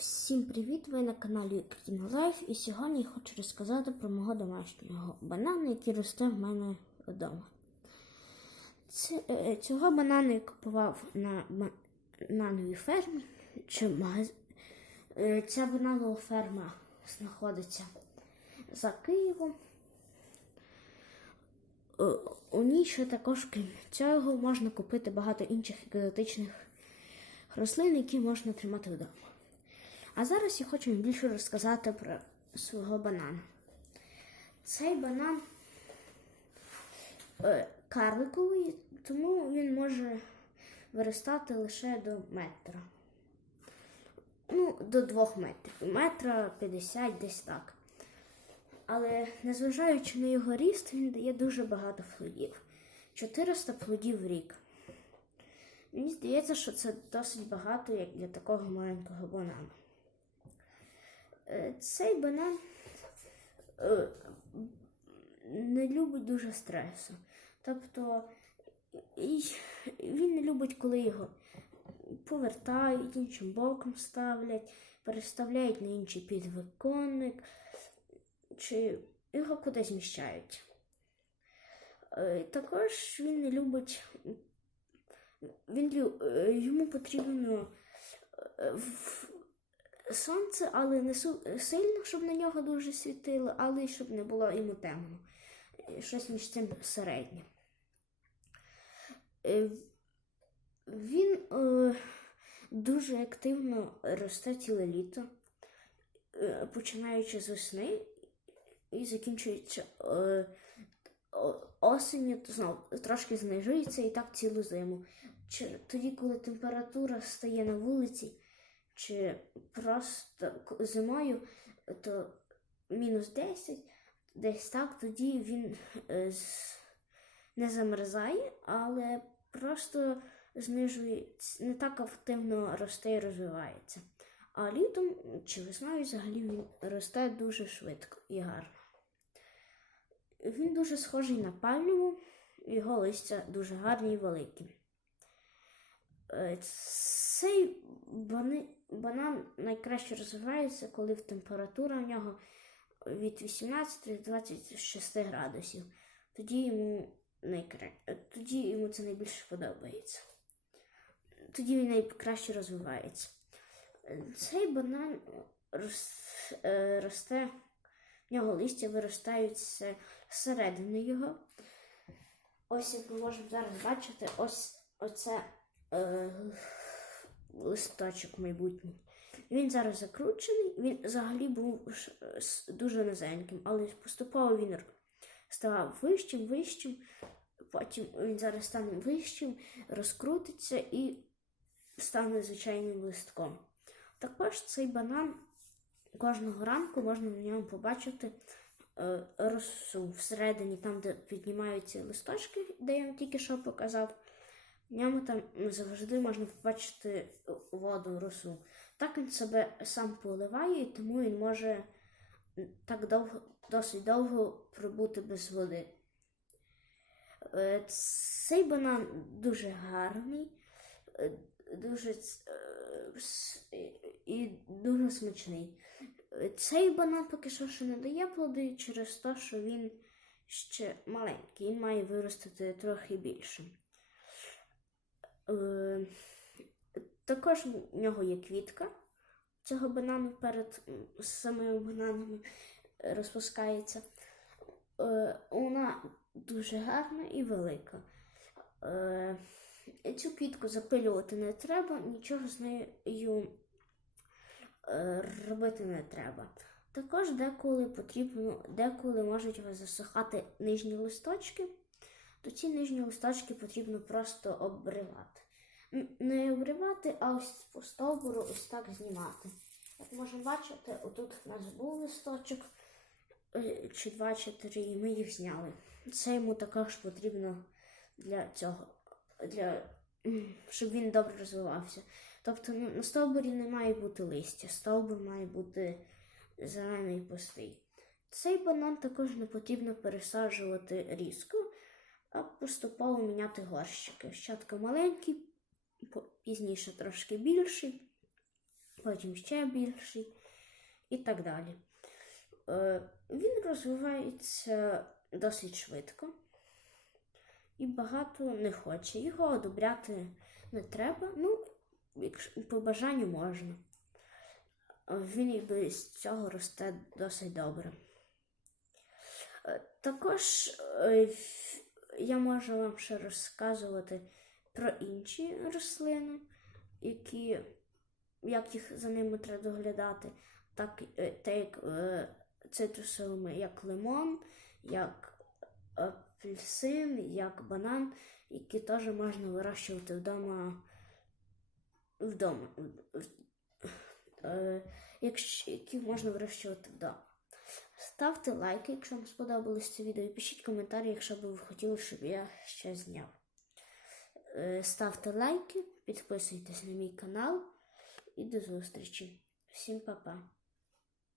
Всім привіт! Ви на каналі Кіно і сьогодні я хочу розказати про мого домашнього банана, який росте в мене вдома. Е, цього банана я купував на банановій фермі. Чи магаз... е, Ця бананова ферма знаходиться за Києвом. Е, У ній ще також крім цього можна купити багато інших екзотичних рослин, які можна тримати вдома. А зараз я хочу більше розказати про свого банана. Цей банан е, карликовий, тому він може виростати лише до метра. Ну, до двох метрів. Метра 50 десь так. Але незважаючи на його ріст, він дає дуже багато плодів. 400 плодів в рік. Мені здається, що це досить багато, як для такого маленького банана. Е, Цей банан е, не любить дуже стресу. Тобто він не любить, коли його повертають, іншим боком ставлять, переставляють на інший підвиконник, чи його кудись зміщають. Е, Також він не любить, він, йому потрібно сонце, але не сильно, щоб на нього дуже світило, але й щоб не було йому темно. Е, Щось між цим середнє. Е, Він е, дуже активно росте ціле літо, е, починаючи з весни і закінчується е, осінню, то знову трошки знижується і так цілу зиму. Тоді, коли температура стає на вулиці, чи просто зимою, то мінус 10, десь так, тоді він е, не замерзає, але просто знижує, не так активно росте і розвивається. А літом чи весною взагалі він росте дуже швидко і гарно. Він дуже схожий на пальму, його листя дуже гарні і великі. Цей банан найкраще розвивається, коли температура в нього від 18 до 26 градусів. Тоді йому, найкра... Тоді йому це найбільше подобається. Тоді він найкраще розвивається. Цей банан е, росте, в нього листя виростають з середини його. Ось як ми можемо зараз бачити, ось оце е, листочок майбутній. Він зараз закручений, він взагалі був дуже низеньким, але поступово він ставав вищим, вищим, потім він зараз стане вищим, розкрутиться і стане звичайним листком. Також цей банан кожного ранку можна на ньому побачити е, росу всередині, там, де піднімаються листочки, де я вам тільки що показав. В ньому там завжди можна побачити воду, росу. Так він себе сам поливає, і тому він може так довго, досить довго пробути без води. Е, Цей банан дуже гарний, е, дуже е, і дуже смачний. Е, Цей банан поки що ще не дає плоди через те, що він ще маленький, він має виростити трохи більше. Е, Також в нього є квітка цього банану перед самими бананами розпускається. Е, Вона дуже гарна і велика. Е, Цю квітку запилювати не треба, нічого з нею робити не треба. Також деколи потрібно, деколи можуть засихати нижні листочки, то ці нижні листочки потрібно просто обривати. Не обривати, а ось по стовбуру ось так знімати. Як можемо бачити, отут у нас був листочок, е, чи два, чи три, і ми їх зняли. Це йому також потрібно для цього, для, щоб він добре розвивався. Тобто на стовбурі не має бути листя, стовбур має бути зелений і пустий. Цей банан також не потрібно пересаджувати різко, а поступово міняти горщики. Спочатку маленький, пізніше трошки більший. потім ще більший і так далі. Е, Він розвивається досить швидко і багато не хоче. Його одобряти не треба. Ну, по бажанню можна. Він і без цього росте досить добре. Е, Також е, я можу вам ще розказувати про інші рослини, які, як їх за ними треба доглядати, так, е, так як е, цитрусовими, як лимон, як апельсин, як банан, які теж можна вирощувати вдома. Вдома. Е, якщо, які можна вирощувати вдома. Ставте лайки, якщо вам сподобалось це відео, і пишіть коментарі, якщо б ви хотіли, щоб я ще зняв. Е, Ставте лайки, підписуйтесь на мій канал і до зустрічі. Всім па-па.